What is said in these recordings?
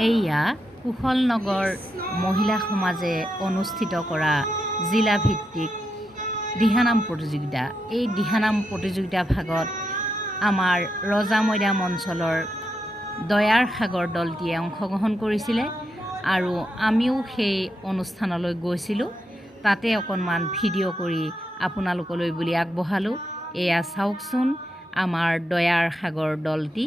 এইয়া কুশলনগৰ মহিলা সমাজে অনুষ্ঠিত কৰা জিলাভিত্তিক দিহানাম প্ৰতিযোগিতা। এই দিহানাম প্ৰতিযোগিতা ভাগত আমাৰ ৰজামৈদাম অঞ্চলৰ দয়াৰ সাগৰ দলটিয়ে অংশগ্ৰহণ কৰিছিলে আৰু আমিও সেই অনুষ্ঠানলৈ গৈছিলোঁ। তাতে অকণমান ভিডিঅ' কৰি আপোনালোকলৈ বুলি আগবঢ়ালোঁ। এয়া চাওকচোন আমাৰ দয়াৰ সাগৰ দলটি।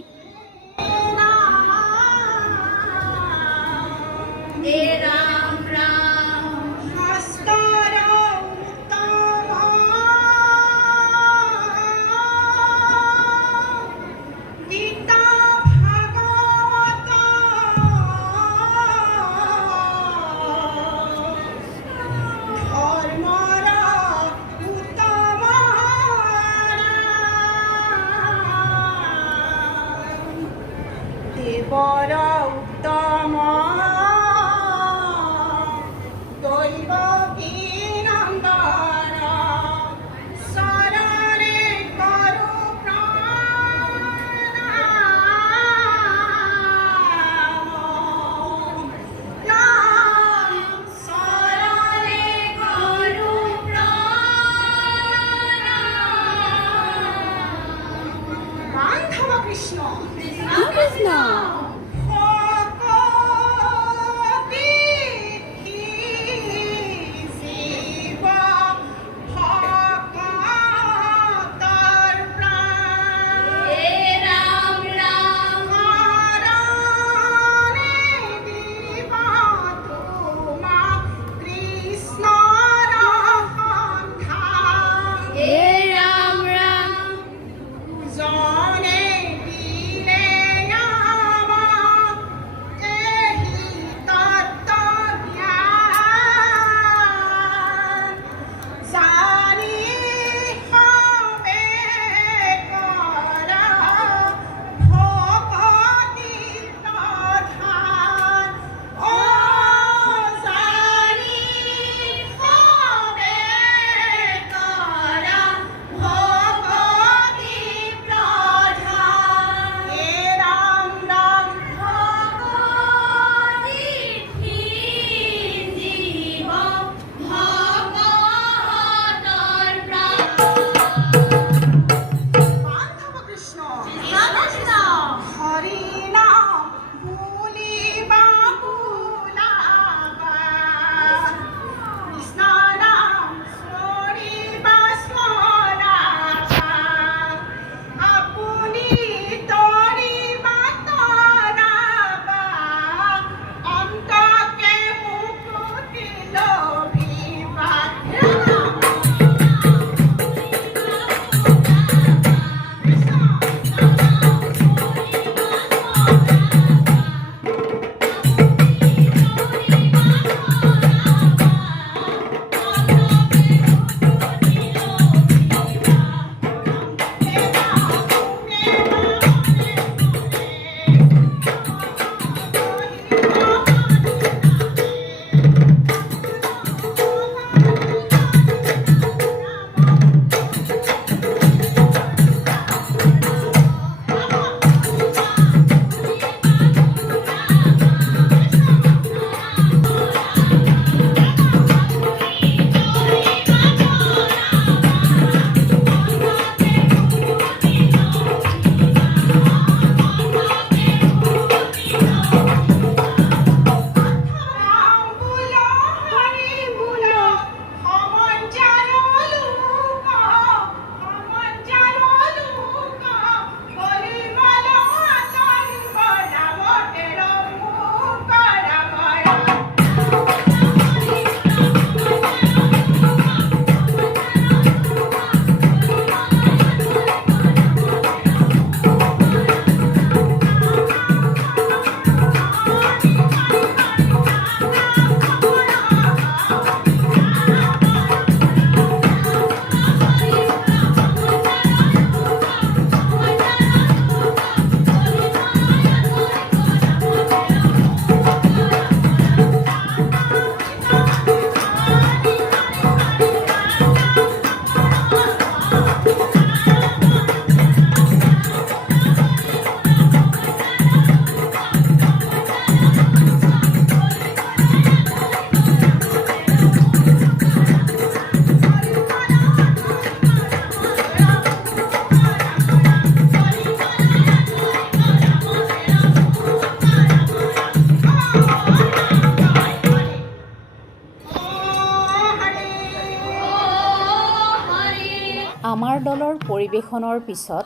দলৰ পৰিৱেশনৰ পিছত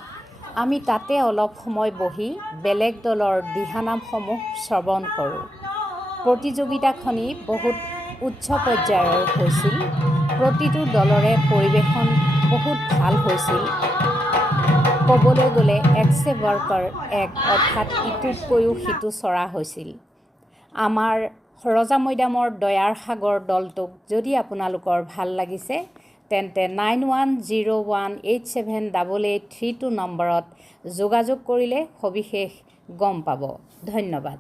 আমি তাতে অলপ সময় বহি বেলেগ দলৰ দিহানামসমূহ শ্ৰৱণ কৰোঁ। প্ৰতিযোগিতাখনি বহুত উচ্চ পৰ্যায়ৰ হৈছিল। প্ৰতিটো দলৰে পৰিৱেশন বহুত ভাল হৈছিল। ক'বলৈ গ'লে এক্সে ৱৰ্কাৰ এক অৰ্থাৎ ইটোতকৈও সিটো চৰা হৈছিল। আমাৰ ৰজা মৈদামৰ দয়াৰ সাগৰ দলটোক যদি আপোনালোকৰ ভাল লাগিছে তেন্তে 9101878832 নম্বৰত যোগাযোগ কৰিলে সবিশেষ গম পাব। ধন্যবাদ।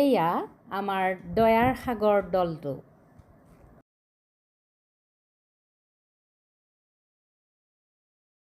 এয়া আমাৰ দয়াৰ সাগৰ দলটো।